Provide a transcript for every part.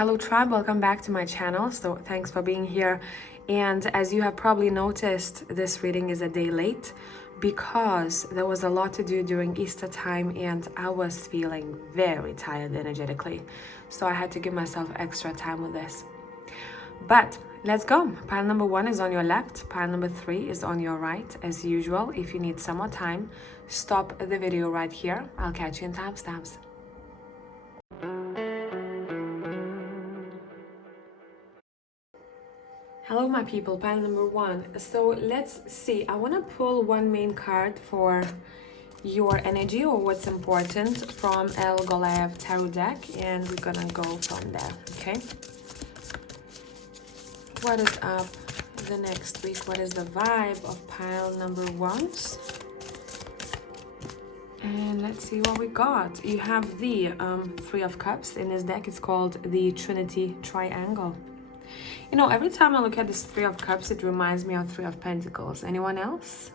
Hello tribe, welcome back to my channel. So thanks for being here. And as you have probably noticed, this reading is a day late because there was a lot to do during Easter time and I was feeling very tired energetically. So I had to give myself extra time with this. But let's go. Pile number 1 is on your left. Pile number 3 is on your right. As usual, if you need some more time, stop the video right here. I'll catch you in timestamps. Hello my people, pile number 1. So let's see, I want to pull one main card for your energy or what's important from 𝒘𝒊𝒕𝒉 tarot deck, and we're gonna go from there, okay? What is up the next week? What is the vibe of pile number 1s? And let's see what we got. You have the Three of Cups in this deck. It's called the Trinity Triangle. You know, every time I look at this Three of Cups, it reminds me of Three of Pentacles. Anyone else?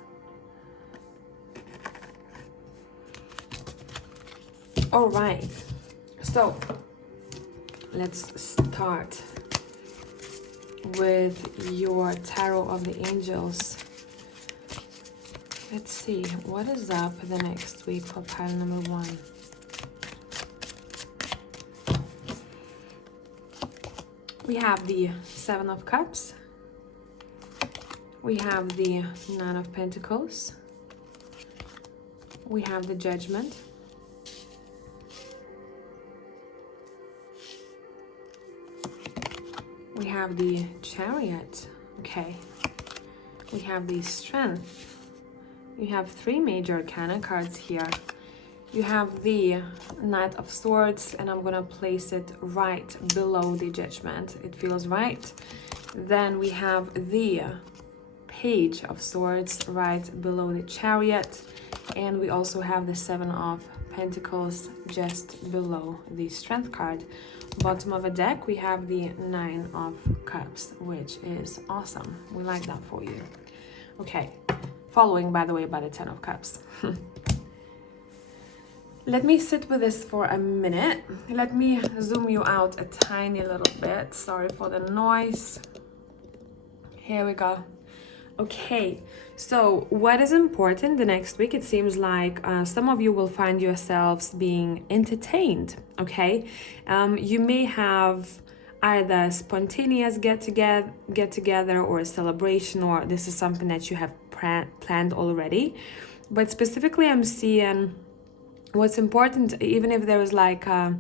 All right. So, let's start with your Tarot of the Angels. Let's see, what is up the next week for pile number 1? We have the Seven of Cups. We have the Nine of Pentacles. We have the Judgment. We have the Chariot. Okay. We have the Strength. You have 3 major arcana cards here. You have the Knight of Swords, and I'm gonna place it right below the Judgment. It feels right. Then we have the Page of Swords right below the Chariot, and we also have the Seven of Pentacles just below the Strength card. Bottom of a deck, we have the Nine of Cups, which is awesome. We like that for you. Okay, following, by the way, by the Ten of Cups. Let me sit with this for a minute. Let me zoom you out a tiny little bit. Sorry for the noise. Here we go. Okay, so what is important the next week? It seems like some of you will find yourselves being entertained, okay? You may have either spontaneous get-together or a celebration, or this is something that you have planned already. But specifically, I'm seeing what's important, even if there is like a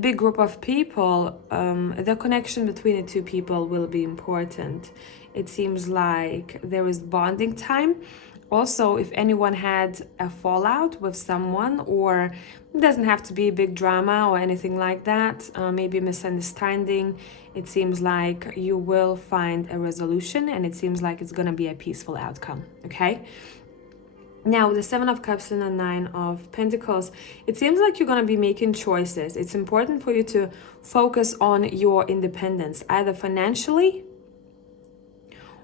big group of people, the connection between the two people will be important. It seems like there is bonding time. Also, if anyone had a fallout with someone, or it doesn't have to be a big drama or anything like that, maybe a misunderstanding, it seems like you will find a resolution, and it seems like it's gonna be a peaceful outcome, okay? Now, the Seven of Cups and the Nine of Pentacles, it seems like you're going to be making choices. It's important for you to focus on your independence, either financially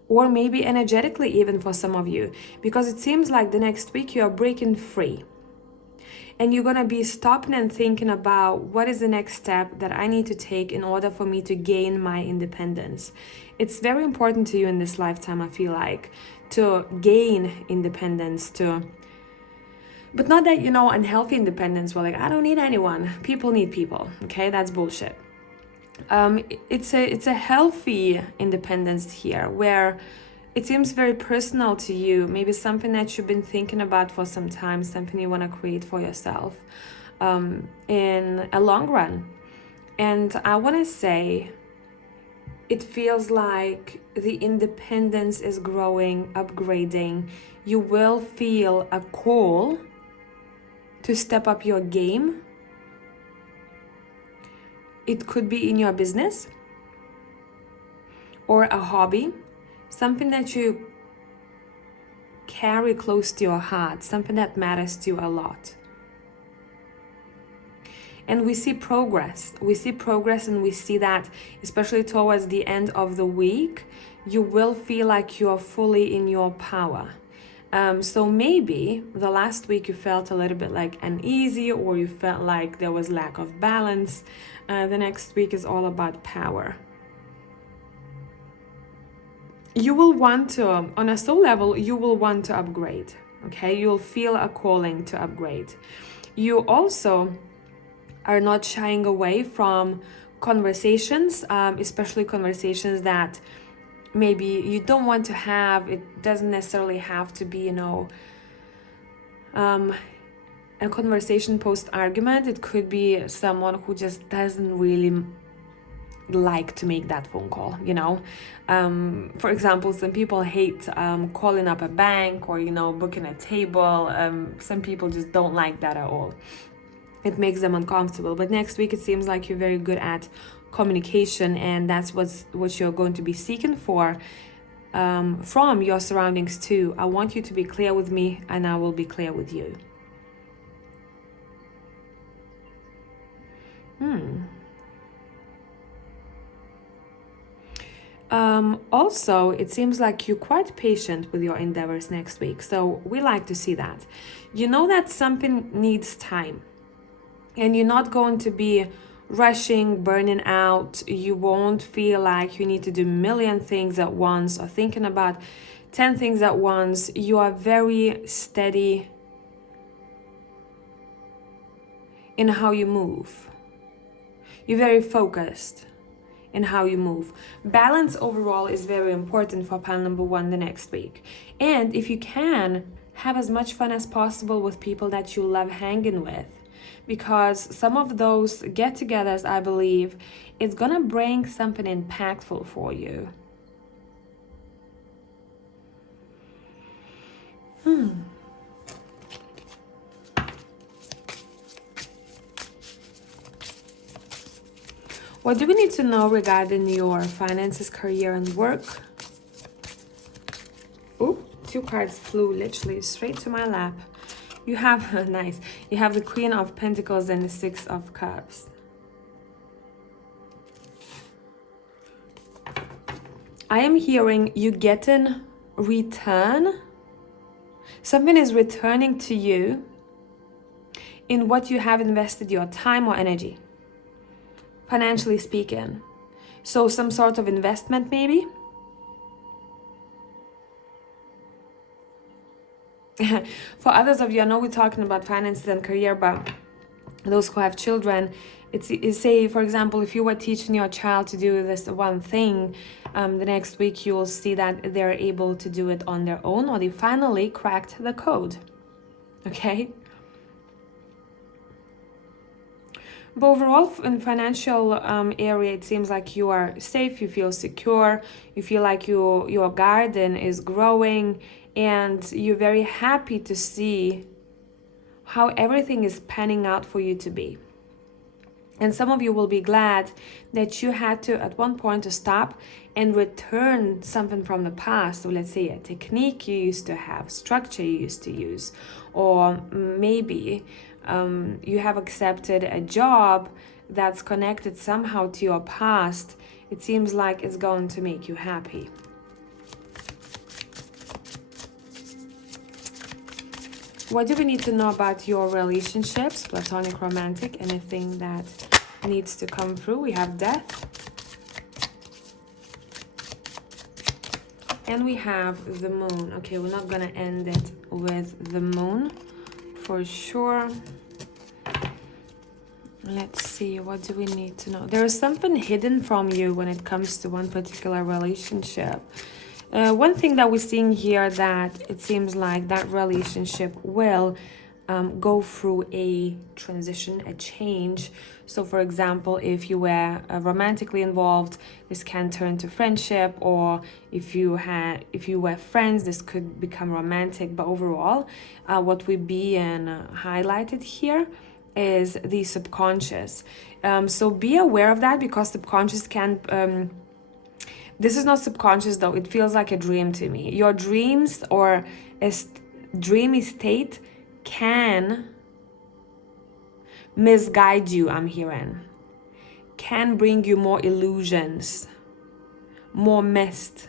or maybe energetically, even for some of you, because it seems like the next week you are breaking free. And you're going to be stopping and thinking about what is the next step that I need to take in order for me to gain my independence. It's very important to you in this lifetime, I feel like, to gain independence, but not that, you know, unhealthy independence where like, I don't need anyone. People need people, okay? That's bullshit. It's a healthy independence here where it seems very personal to you, maybe something that you've been thinking about for some time, something you want to create for yourself in a long run. And I want to say, it feels like the independence is growing, upgrading. You will feel a call to step up your game. It could be in your business or a hobby, something that you carry close to your heart, something that matters to you a lot. And we see progress. We see progress, and we see that, especially towards the end of the week, you will feel like you are fully in your power. So maybe the last week you felt a little bit like uneasy, or you felt like there was lack of balance. The next week is all about power. You will want to, on a soul level, you will want to upgrade. Okay, you'll feel a calling to upgrade. You also are not shying away from conversations, especially conversations that maybe you don't want to have. It doesn't necessarily have to be, a conversation post-argument. It could be someone who just doesn't really like to make that phone call, For example, some people hate calling up a bank or, booking a table. Some people just don't like that at all. It makes them uncomfortable. But next week, it seems like you're very good at communication, and that's what you're going to be seeking for from your surroundings too. I want you to be clear with me, and I will be clear with you. Also, it seems like you're quite patient with your endeavors next week. So we like to see that. You know that something needs time, and you're not going to be rushing, burning out. You won't feel like you need to do a million things at once or thinking about 10 things at once. You are very steady in how you move. You're very focused in how you move. Balance overall is very important for pile number 1 the next week. And if you can, have as much fun as possible with people that you love hanging with. Because some of those get-togethers, I believe, it's gonna bring something impactful for you. What do we need to know regarding your finances, career, and work? Oh, 2 cards flew literally straight to my lap. You have, nice, you have the Queen of Pentacles and the 6 of Cups. I am hearing you getting return. Something is returning to you in what you have invested your time or energy, financially speaking. So some sort of investment maybe. For others of you, I know we're talking about finances and career, but those who have children, it's say, for example, if you were teaching your child to do this one thing, the next week you will see that they're able to do it on their own, or they finally cracked the code. Okay? But overall, in financial area, it seems like you are safe, you feel secure, you feel like your garden is growing, and you're very happy to see how everything is panning out for you to be. And some of you will be glad that you had to, at one point, to stop and return something from the past. So let's say a technique you used to have, structure you used to use, or maybe you have accepted a job that's connected somehow to your past. It seems like it's going to make you happy. What do we need to know about your relationships, platonic, romantic, anything that needs to come through? We have death. And we have the moon. Okay, we're not gonna end it with the moon for sure. Let's see, what do we need to know? There is something hidden from you when it comes to one particular relationship. One thing that we're seeing here, that it seems like that relationship will go through a transition, a change. So for example, if you were romantically involved, this can turn to friendship, or if you were friends, this could become romantic. But overall, what we're being highlighted here is the subconscious. So be aware of that, because subconscious can this is not subconscious though, it feels like a dream to me. Your dreams or a dreamy state can misguide you, I'm hearing. Can bring you more illusions, more mist.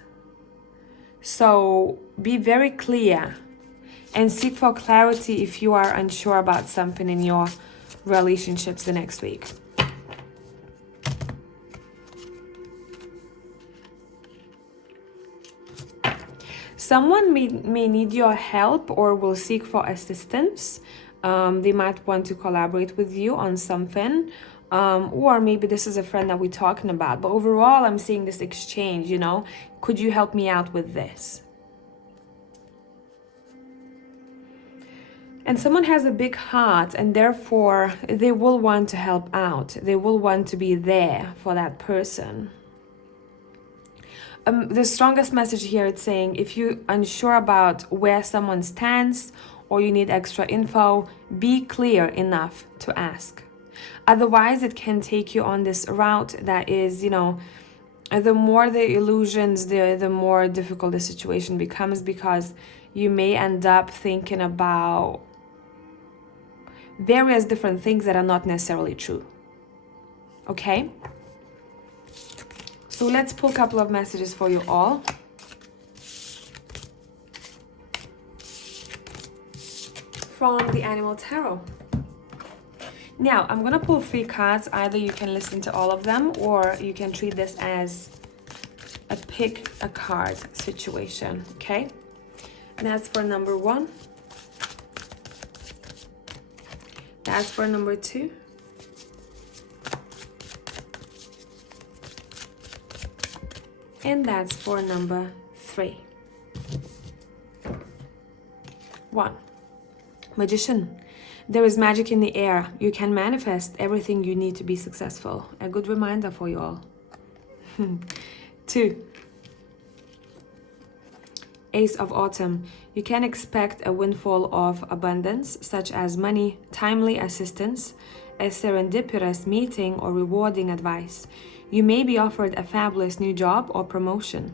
So be very clear And seek for clarity if you are unsure about something in your relationships the next week. Someone may need your help or will seek for assistance. They might want to collaborate with you on something. Or maybe this is a friend that we're talking about. But overall, I'm seeing this exchange, you know. Could you help me out with this? And someone has a big heart, and therefore they will want to help out. They will want to be there for that person. The strongest message here, it's saying if you're unsure about where someone stands or you need extra info, be clear enough to ask. Otherwise, it can take you on this route that is, you know, the more the illusions, the more difficult the situation becomes, because you may end up thinking about various different things that are not necessarily true. Okay? So let's pull a couple of messages for you all. From the Animal Tarot. Now, I'm going to pull 3 cards. Either you can listen to all of them, or you can treat this as a pick a card situation, okay? And that's for number 1. That's for number 2. And that's for number 3. 1. Magician. There is magic in the air. You can manifest everything you need to be successful. A good reminder for you all. 2. Ace of Autumn. You can expect a windfall of abundance, such as money, timely assistance, a serendipitous meeting, or rewarding advice. You may be offered a fabulous new job or promotion,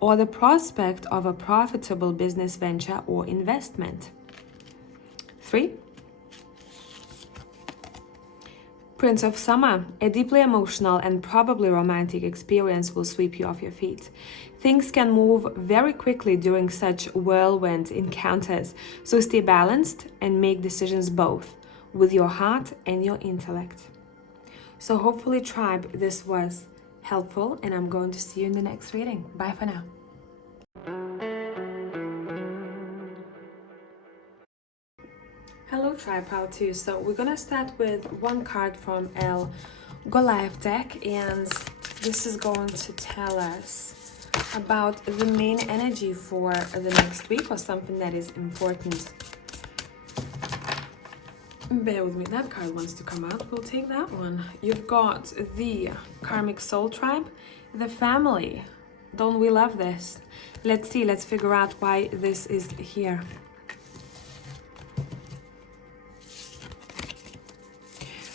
or the prospect of a profitable business venture or investment. 3. Prince of Summer. A deeply emotional and probably romantic experience will sweep you off your feet. Things can move very quickly during such whirlwind encounters, so stay balanced and make decisions both with your heart and your intellect. So hopefully, tribe, this was helpful, and I'm going to see you in the next reading. Bye for now. Hello, tribe, how to? So we're gonna start with one card from 𝒘𝒊𝒕𝒉 deck, and this is going to tell us about the main energy for the next week, or something that is important. Bear with me, that card wants to come out. We'll take that one. You've got the karmic soul tribe, the family. Don't we love this? Let's see, let's figure out why this is here.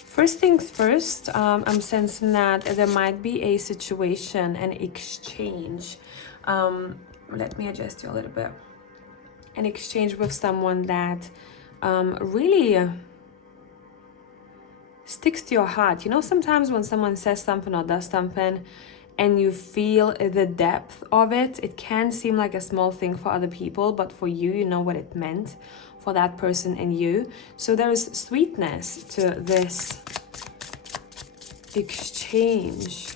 First things first, I'm sensing that there might be a situation, an exchange. Let me adjust you a little bit. An exchange with someone that really sticks to your heart. You know, sometimes when someone says something or does something and you feel the depth of it, it can seem like a small thing for other people, but for you, you know what it meant for that person and you. So there's sweetness to this exchange.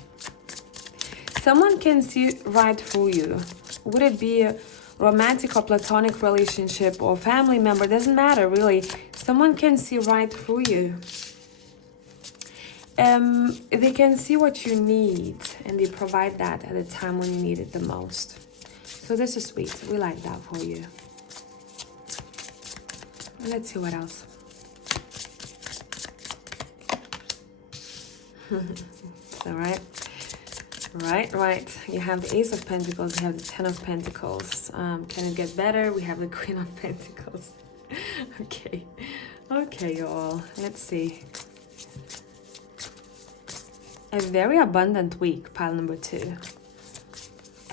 Someone can see right through you. Would it be a romantic or platonic relationship or family member? Doesn't matter, really. Someone can see right through you. They can see what you need, and they provide that at a time when you need it the most. So this is sweet. We like that for you. Let's see what else. All right. Right. You have the Ace of Pentacles, you have the Ten of Pentacles. Can it get better? We have the Queen of Pentacles. Okay, y'all. Let's see. A very abundant week, pile number 2.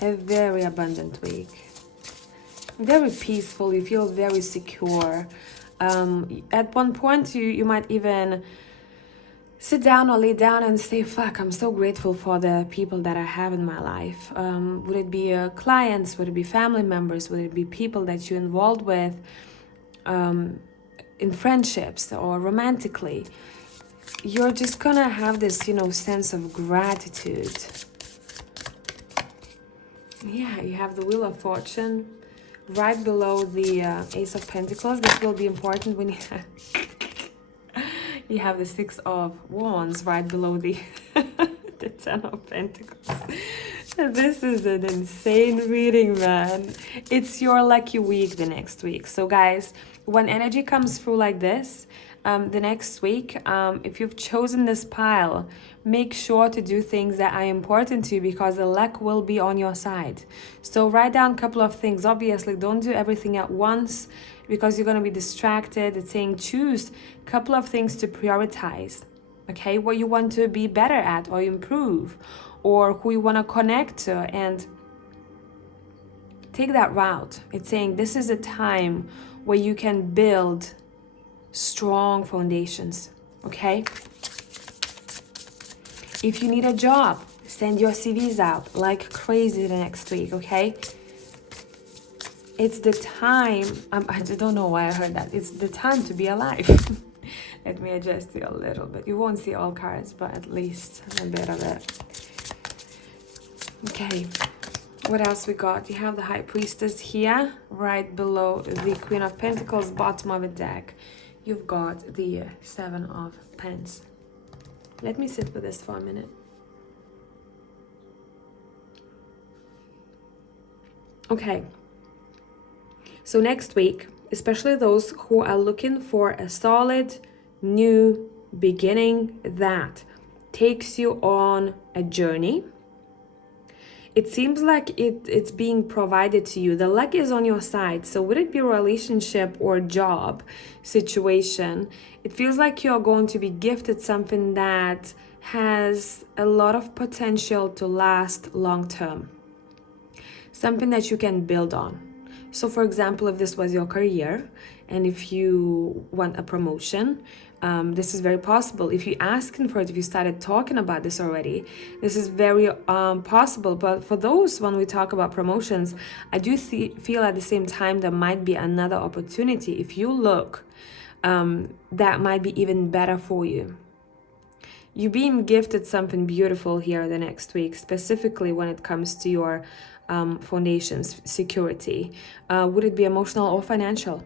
A very abundant week. Very peaceful, you feel very secure. At one point, you might even sit down or lay down and say, fuck, I'm so grateful for the people that I have in my life. Would it be clients? Would it be family members? Would it be people that you're involved with? in friendships or romantically, you're just gonna have this, you know, sense of gratitude. Yeah, you have the Wheel of Fortune right below the Ace of Pentacles. This will be important when you have the Six of Wands right below the the Ten of Pentacles. This is an insane reading, man. It's your lucky week the next week. So guys, when energy comes through like this, the next week, if you've chosen this pile, make sure to do things that are important to you, because the luck will be on your side. So write down a couple of things. Obviously, don't do everything at once, because you're going to be distracted. It's saying choose a couple of things to prioritize. Okay, what you want to be better at or improve, or who you want to connect to, and take that route. It's saying this is a time where you can build strong foundations. Okay, if you need a job, send your CVs out like crazy the next week. Okay, it's the time, I just don't know why I heard that, it's the time to be alive. Let me adjust it a little bit. You won't see all cards, but at least a bit of it. Okay, what else we got? You have the High Priestess here, right below the Queen of Pentacles, bottom of the deck. You've got the Seven of Pence. Let me sit with this for a minute. Okay, so next week, especially those who are looking for a solid new beginning that takes you on a journey, it seems like it's being provided to you. The luck is on your side. So would it be a relationship or job situation, it feels like you're going to be gifted something that has a lot of potential to last long term, something that you can build on. So for example, if this was your career and if you want a promotion, this is very possible. If you're asking for it, if you started talking about this already, this is very possible. But for those, when we talk about promotions, I do feel at the same time there might be another opportunity. If you look, that might be even better for you. You're being gifted something beautiful here the next week, specifically when it comes to your foundations, security. Would it be emotional or financial?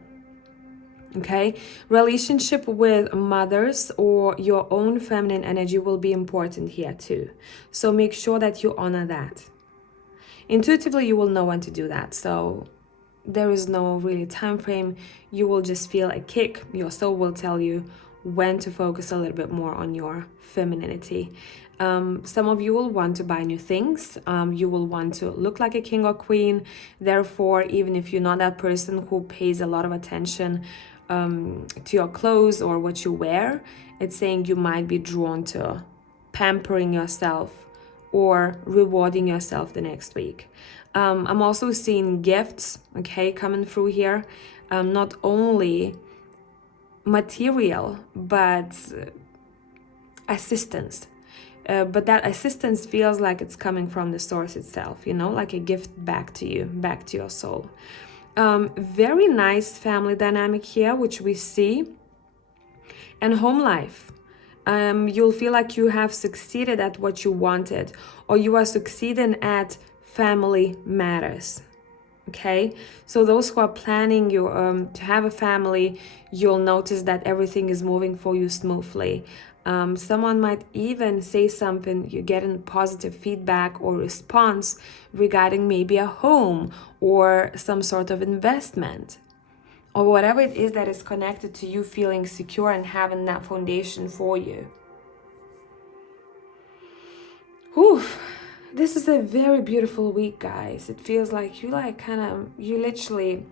Okay, relationship with mothers or your own feminine energy will be important here too. So make sure that you honor that. Intuitively, you will know when to do that. So there is no really time frame. You will just feel a kick. Your soul will tell you when to focus a little bit more on your femininity. Some of you will want to buy new things. You will want to look like a king or queen. Therefore, even if you're not that person who pays a lot of attention to your clothes or what you wear, it's saying you might be drawn to pampering yourself or rewarding yourself the next week. I'm also seeing gifts, okay, coming through here. Not only material, but assistance. But that assistance feels like it's coming from the source itself, you know, like a gift back to you, back to your soul. Very nice family dynamic here, which we see. And home life. You'll feel like you have succeeded at what you wanted, or you are succeeding at family matters. Okay, so those who are planning to have a family, you'll notice that everything is moving for you smoothly. Someone might even say something, you're getting positive feedback or response regarding maybe a home or some sort of investment, or whatever it is that is connected to you feeling secure and having that foundation for you. Whew. This is a very beautiful week, guys. It feels like you literally,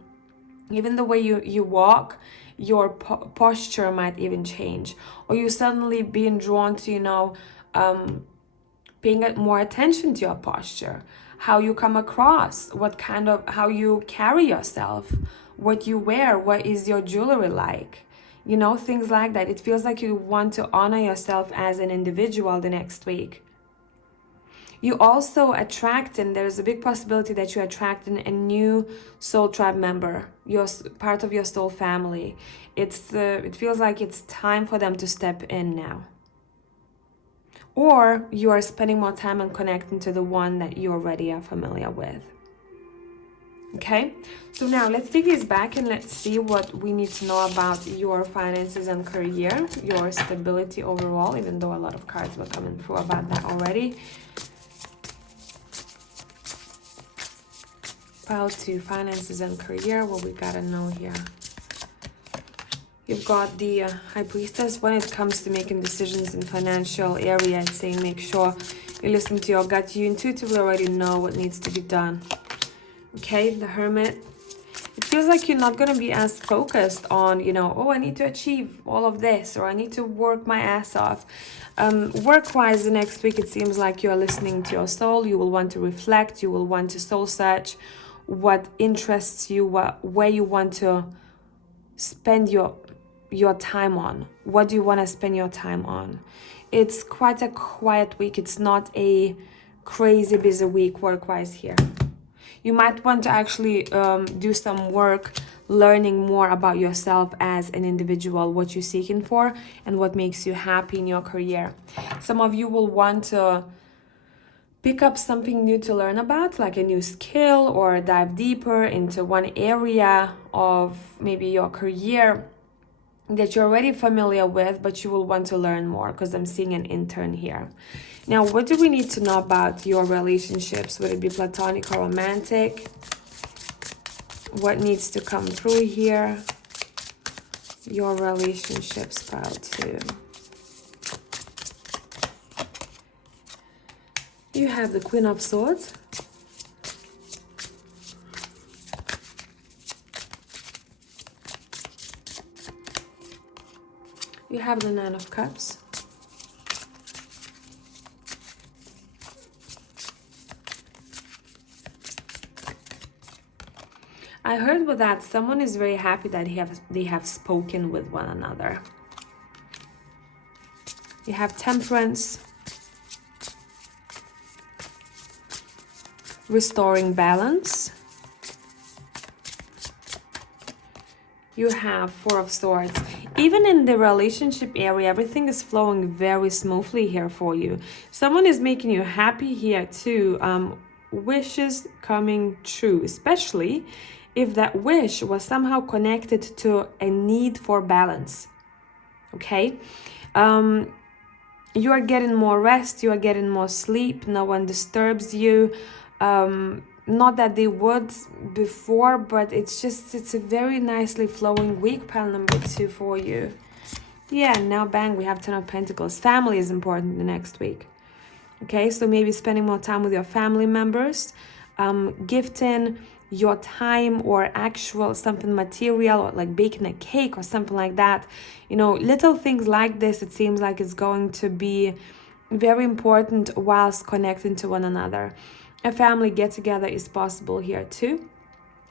even the way you walk, your posture might even change, or you suddenly being drawn to, paying more attention to your posture, how you come across, how you carry yourself, what you wear, what is your jewelry like, things like that. It feels like you want to honor yourself as an individual the next week. You also attract, and there's a big possibility that you attract a new soul tribe member, part of your soul family. It feels like it's time for them to step in now. Or you are spending more time on connecting to the one that you already are familiar with. Okay, so now let's take this back and let's see what we need to know about your finances and career, your stability overall, even though a lot of cards were coming through about that already. Pile 2, finances and career, what we gotta know here. You've got the High Priestess. When it comes to making decisions in financial area, it's saying make sure you listen to your gut. You intuitively already know what needs to be done. Okay, the Hermit. It feels like you're not going to be as focused on, you know, oh, I need to achieve all of this, or I need to work my ass off. Work-wise, the next week, it seems like you're listening to your soul. You will want to reflect. You will want to soul search what interests you, where you want to spend your time on. What do you want to spend your time on? It's quite a quiet week. It's not a crazy busy week work-wise here. You might want to actually do some work learning more about yourself as an individual, what you're seeking for and what makes you happy in your career. Some of you will want to pick up something new to learn about, like a new skill, or dive deeper into one area of maybe your career that you're already familiar with, but you will want to learn more, because I'm seeing an intern here. Now, what do we need to know about your relationships? Would it be platonic or romantic? What needs to come through here? Your relationships, pile 2. You have the Queen of Swords. You have the Nine of Cups. I heard with that, someone is very happy that they have spoken with one another. You have Temperance. Restoring balance. You have Four of Swords. Even in the relationship area, everything is flowing very smoothly here for you. Someone is making you happy here too. Wishes coming true, especially if that wish was somehow connected to a need for balance. Okay? You are getting more rest, you are getting more sleep, no one disturbs you. Not that they would before, but it's a very nicely flowing week, pile number 2 for you. Yeah, now bang, we have 10 of Pentacles. Family is important the next week. Okay, so maybe spending more time with your family members, gifting your time or actual something material, or like baking a cake or something like that. You know, little things like this, it seems like it's going to be very important whilst connecting to one another. A family get-together is possible here too.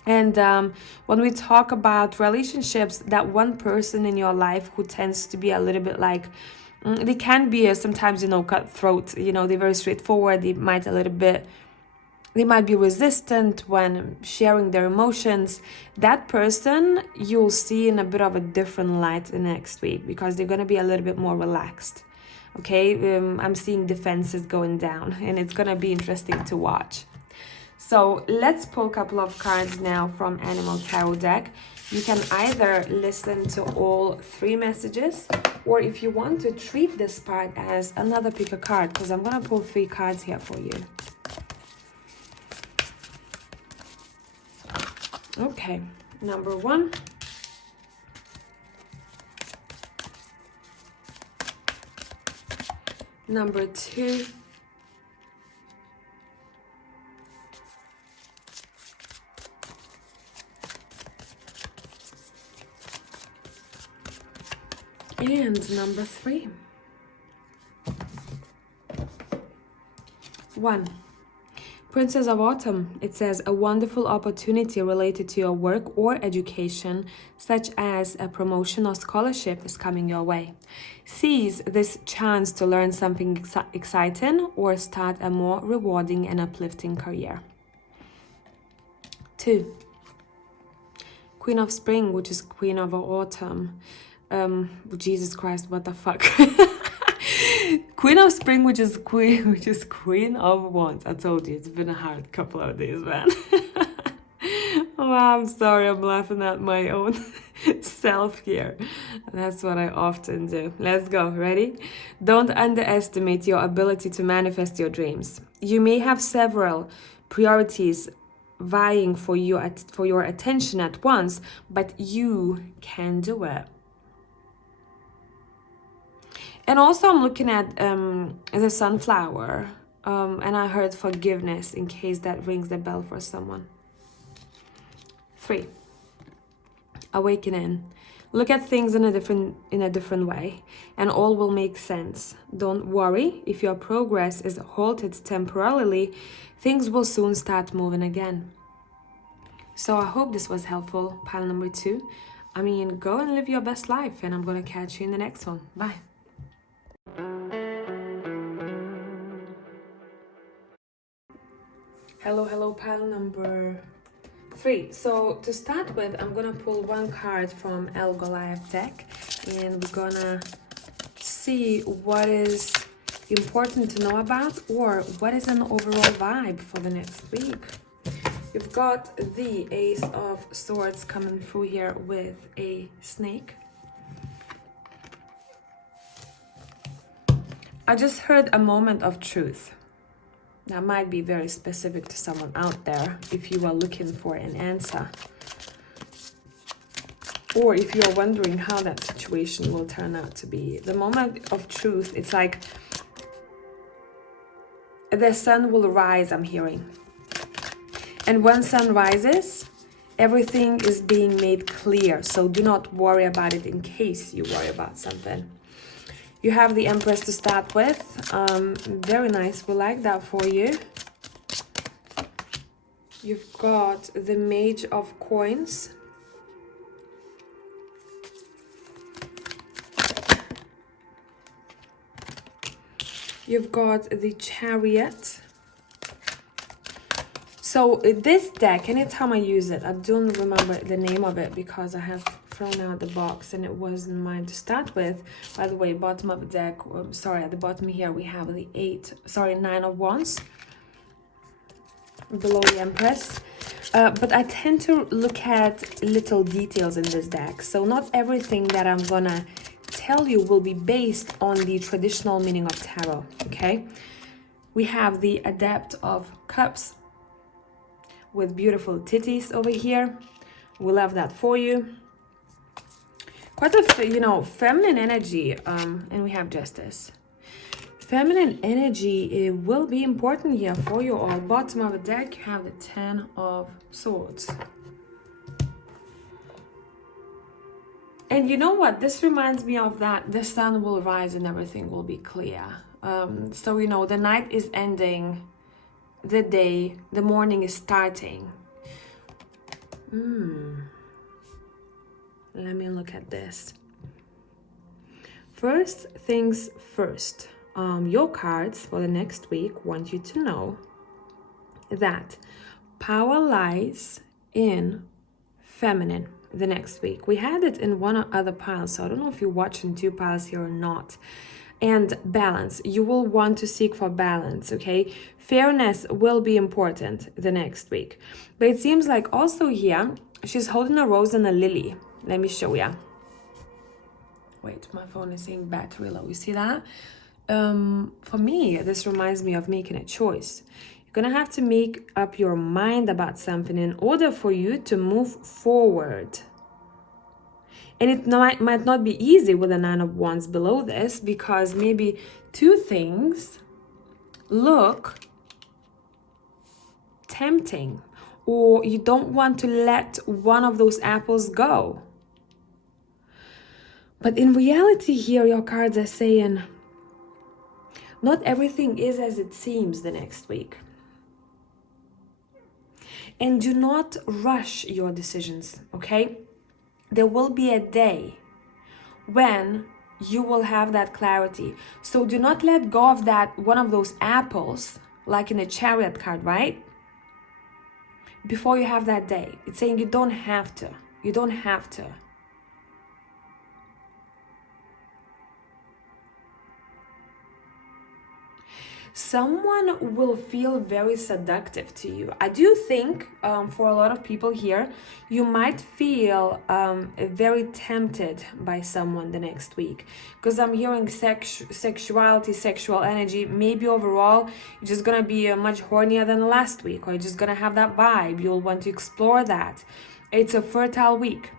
And when we talk about relationships, that one person in your life who tends to be a little bit like, they can be sometimes, you know, cutthroat, you know, they're very straightforward, they might be resistant when sharing their emotions. That person you'll see in a bit of a different light the next week, because they're going to be a little bit more relaxed. Okay, I'm seeing defenses going down, and it's gonna be interesting to watch. So let's pull a couple of cards now from Animal Tarot deck. You can either listen to all 3 messages, or if you want to treat this part as another pick a card, because I'm gonna pull 3 cards here for you. Okay, number 1. Number 2. And number 3. 1. Princess of Autumn, it says a wonderful opportunity related to your work or education, such as a promotion or scholarship, is coming your way. Seize this chance to learn something exciting or start a more rewarding and uplifting career. 2. Queen of Spring, which is Queen of Autumn. Jesus Christ, what the fuck? Queen of Spring, which is Queen of Wands. I told you, it's been a hard couple of days, man. Oh, I'm sorry, I'm laughing at my own self here. That's what I often do. Let's go, ready? Don't underestimate your ability to manifest your dreams. You may have several priorities vying for your attention at once, but you can do it. And also I'm looking at the sunflower, and I heard forgiveness, in case that rings the bell for someone. 3. Awakening. Look at things in a different way, and all will make sense. Don't worry if your progress is halted temporarily. Things will soon start moving again. So I hope this was helpful, pile number 2. I mean, go and live your best life, and I'm gonna catch you in the next one. Bye. Hello, pile number 3. So to start with, I'm gonna pull one card from El Goliath deck, and we're gonna see what is important to know about, or what is an overall vibe for the next week. You've got the Ace of Swords coming through here with a snake. I just heard a moment of truth. That might be very specific to someone out there if you are looking for an answer. Or if you're wondering how that situation will turn out to be. The moment of truth, it's like the sun will rise, I'm hearing. And when sun rises, everything is being made clear. So do not worry about it in case you worry about something. You have the Empress to start with. Very nice. We like that for you. You've got the Mage of Coins. You've got the Chariot. So this deck, anytime I use it, I don't remember the name of it because I have thrown out the box and it wasn't mine to start with. By the way, bottom of the deck, sorry, at the bottom here we have the 9 of Wands below the Empress. But I tend to look at little details in this deck. So not everything that I'm gonna tell you will be based on the traditional meaning of tarot, okay? We have the Adept of Cups with beautiful titties over here. We love that for you. Quite a, feminine energy, and we have Justice. Feminine energy, it will be important here for you all. Bottom of the deck, you have the 10 of Swords. And you know what? This reminds me of that. The sun will rise and everything will be clear. So, the night is ending. The morning is starting. Let me look at this. First things first. Your cards for the next week want you to know that power lies in feminine the next week. We had it in one other pile, so I don't know if you're watching 2 piles here or not. And balance. You will want to seek for balance, okay? Fairness will be important the next week. But it seems like also here, she's holding a rose and a lily. Let me show you. Wait, my phone is saying battery low. You see that? For me, this reminds me of making a choice. You're gonna have to make up your mind about something in order for you to move forward. And it might not be easy with the 9 of Wands below this, because maybe 2 things look tempting, or you don't want to let one of those apples go. But in reality here, your cards are saying, not everything is as it seems the next week. And do not rush your decisions, okay? There will be a day when you will have that clarity. So do not let go of that one of those apples, like in the Chariot card, right? Before you have that day. It's saying you don't have to. You don't have to. Someone will feel very seductive to you. I do think for a lot of people here, you might feel very tempted by someone the next week, because I'm hearing sexuality, sexual energy. Maybe overall, you're just gonna be much hornier than last week, or you're just gonna have that vibe. You'll want to explore that. It's a fertile week.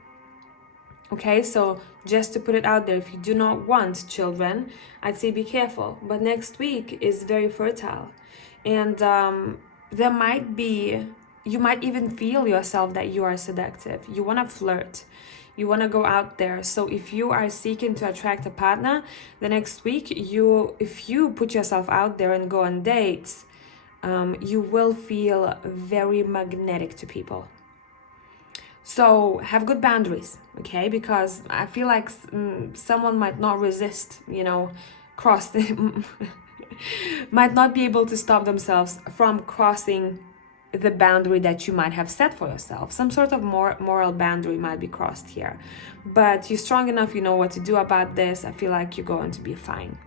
Okay, so just to put it out there, if you do not want children, I'd say be careful. But next week is very fertile. And there might be, you might even feel yourself that you are seductive. You want to flirt. You want to go out there. So if you are seeking to attract a partner, the next week, if you put yourself out there and go on dates, you will feel very magnetic to people. So have good boundaries, okay? Because I feel like someone might not resist, might not be able to stop themselves from crossing the boundary that you might have set for yourself. Some sort of moral boundary might be crossed here. But you're strong enough, you know what to do about this. I feel like you're going to be fine.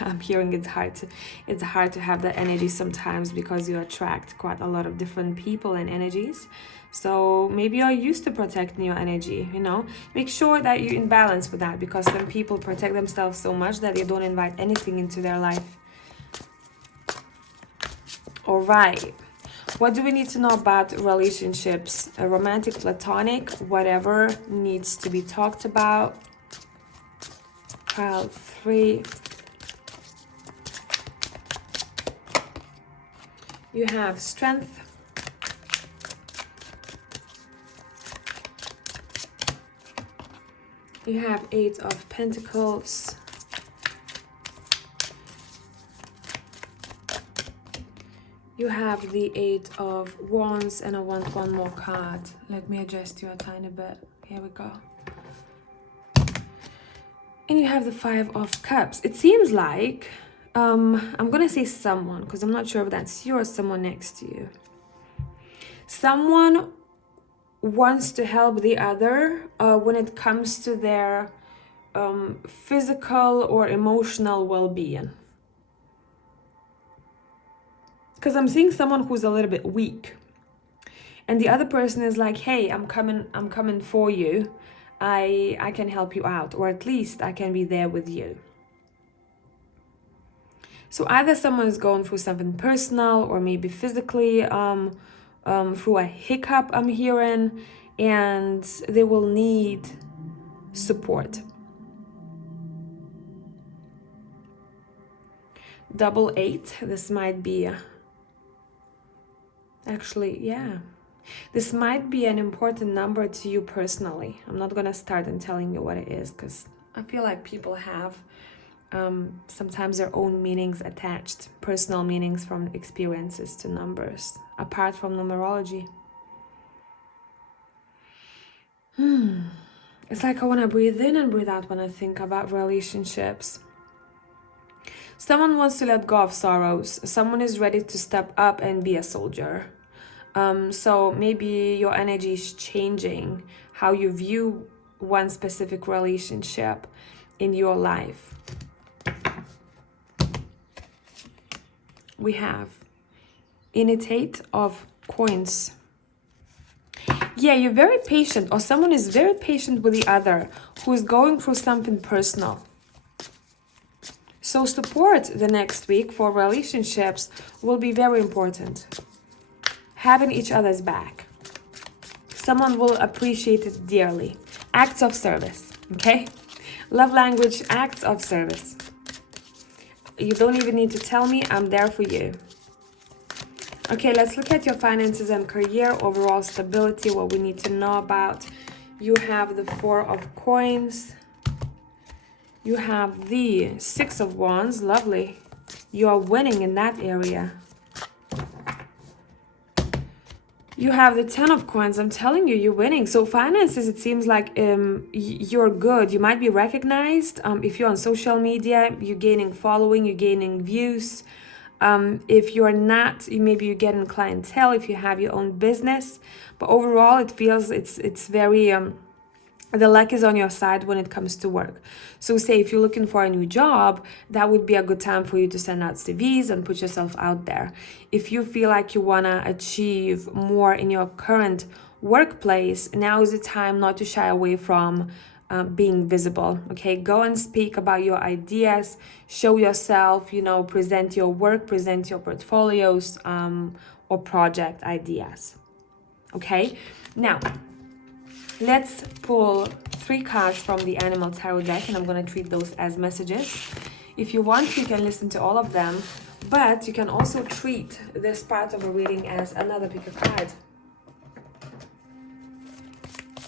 I'm hearing it's hard to have that energy sometimes, because you attract quite a lot of different people and energies. So maybe you're used to protecting your energy, Make sure that you're in balance with that, because some people protect themselves so much that they don't invite anything into their life. All right. What do we need to know about relationships? A romantic, platonic, whatever needs to be talked about. Pile 3. You have strength. You have 8 of Pentacles. You have the 8 of Wands, and I want one more card. Let me adjust you a tiny bit. Here we go. And you have the 5 of Cups. It seems like I'm gonna say someone, because I'm not sure if that's you or someone next to you. Someone wants to help the other when it comes to their physical or emotional well-being. Because I'm seeing someone who's a little bit weak, and the other person is like, hey, I'm coming for you. I can help you out, or at least I can be there with you. So either someone is going through something personal, or maybe physically through a hiccup I'm hearing, and they will need support. Double 8, this might be, actually, yeah. This might be an important number to you personally. I'm not gonna start and telling you what it is, because I feel like people have sometimes their own meanings attached, personal meanings from experiences to numbers, apart from numerology. It's like I want to breathe in and breathe out when I think about relationships. Someone wants to let go of sorrows. Someone is ready to step up and be a soldier. So maybe your energy is changing how you view one specific relationship in your life. We have Initiate of Coins. Yeah, you're very patient, or someone is very patient with the other who is going through something personal. So support the next week for relationships will be very important. Having each other's back. Someone will appreciate it dearly. Acts of service, okay? Love language, acts of service. You don't even need to tell me, I'm there for you. Okay, let's look at your finances and career, overall stability, what we need to know about. You have the 4 of Coins. You have the Six of Wands. Lovely. You are winning in that area. You have the Ten of Coins. I'm telling you, you're winning. So finances, it seems like you're good. You might be recognized. If you're on social media, you're gaining following, you're gaining views. If you're not, maybe you're getting clientele if you have your own business. But overall, it feels it's very... the luck is on your side when it comes to work. So say if you're looking for a new job, that would be a good time for you to send out CVs and put yourself out there. If you feel like you want to achieve more in your current workplace, now is the time not to shy away from being visible. Okay, go and speak about your ideas, show yourself, you know, present your work, present your portfolios or project ideas. Okay, now let's pull 3 cards from the Animal Tarot deck, and I'm going to treat those as messages. If you want, you can listen to all of them, but you can also treat this part of a reading as another pick a card.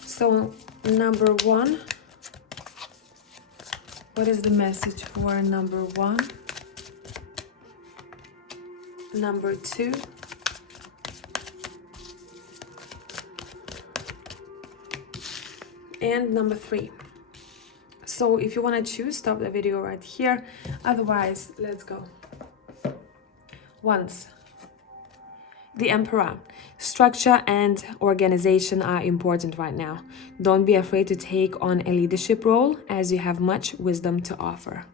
So, number 1, what is the message for number 1? Number 2. And number 3. So if you want to choose, stop the video right here. Otherwise, let's go. Once. The Emperor. Structure and organization are important right now. Don't be afraid to take on a leadership role, as you have much wisdom to offer.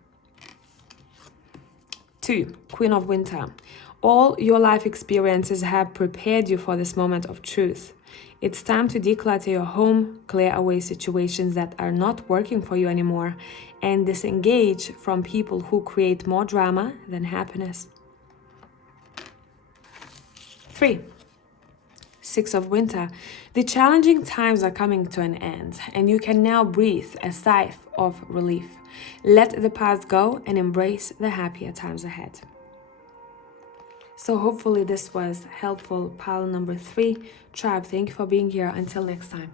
2. Queen of Winter. All your life experiences have prepared you for this moment of truth. It's time to declutter your home, clear away situations that are not working for you anymore, and disengage from people who create more drama than happiness. 3. Six of Winter. The challenging times are coming to an end, and you can now breathe a sigh of relief. Let the past go and embrace the happier times ahead. So hopefully this was helpful, pile number 3. Tribe, thank you for being here. Until next time.